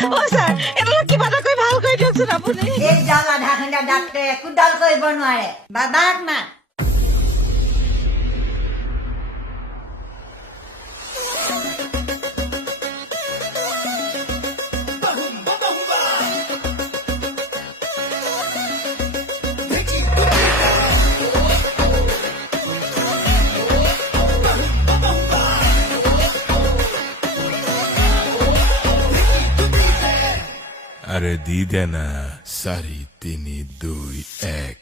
অ sir এটা কিবা এটা কৈ ভাল কৰি দিয়কচোন আপুনি এই জাল আধা ঘণ্টা ডাক্তৰে একোডাল কৰিব নোৱাৰে বাবাক মাত আরে দি দে না 4 3 2 1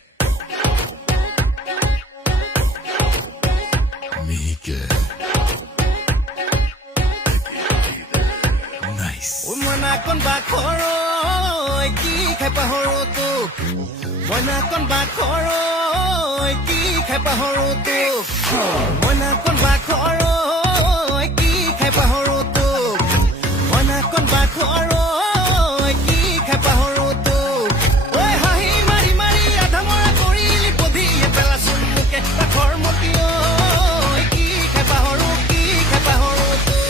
মিহিকে নাইস মনা কোন বা খৰৈ কি খাই পাহৰো তোক মনা কোন বা খৰৈ কি খাই পাহৰো তোক মনা কোন বা খৰৈ কি খাই পাহৰো তোক মনা কোন বা খৰৈ কি খাই পাহৰো তোক ঐ হাঁহি মাৰি মাৰি আধা মৰা কৰিলি বধিয়ে পেলাচোন মোকে ঘৰ মতি কি খাই পাহৰো তোক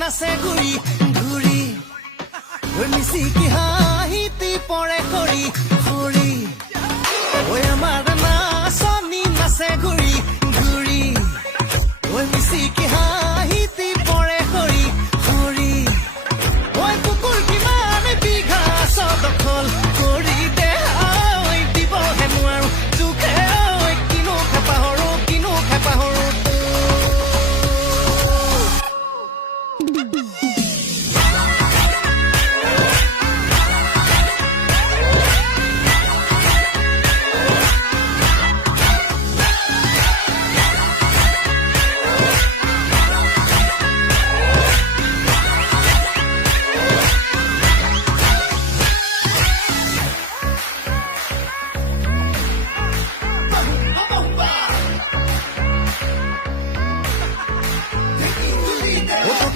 নাচে ঘূৰি ঘূৰি ঐ মিচিকি হাঁহিতি পৰে খৰি খৰি ঐ আমাৰ নাচনি নাচে ঘূৰি ঘূৰি ঐ মিচিকি হাঁহিতি পৰে খৰি খৰি ঐ কুকুৰ কিমান বিঘা দখল কৰি দে দিবহে নোৱাৰো জোখে কিনো খাই পাহৰো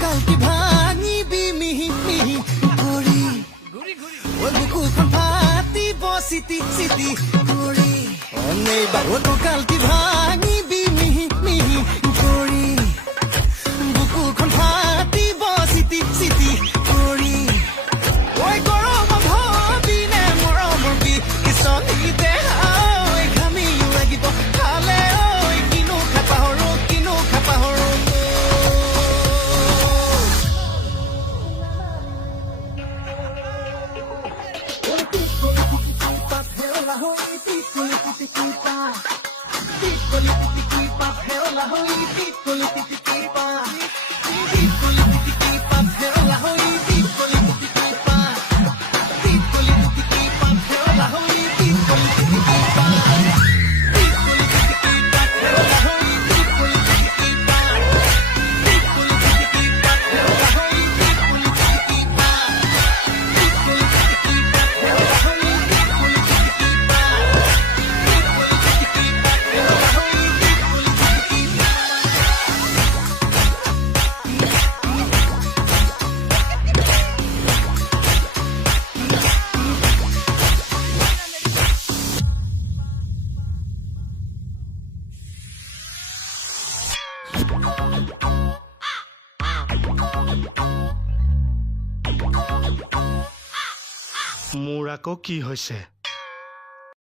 কালকি ভাঙিবি মিহি মিহি কৰি ঐ বুকুখন ফাটিব চিটি চিটি কৰি কালকি ভাঙিবি মিহি মিহি কৰি বুকুখন ফাটিব চিটি চিটি কৰি ঐ গৰম ভাবিনে মৰমৰ বিচনী দেহা ঘামিও লাগিব খালে কিনো খাই পাহৰো মোৰ আকৌ কি হৈছে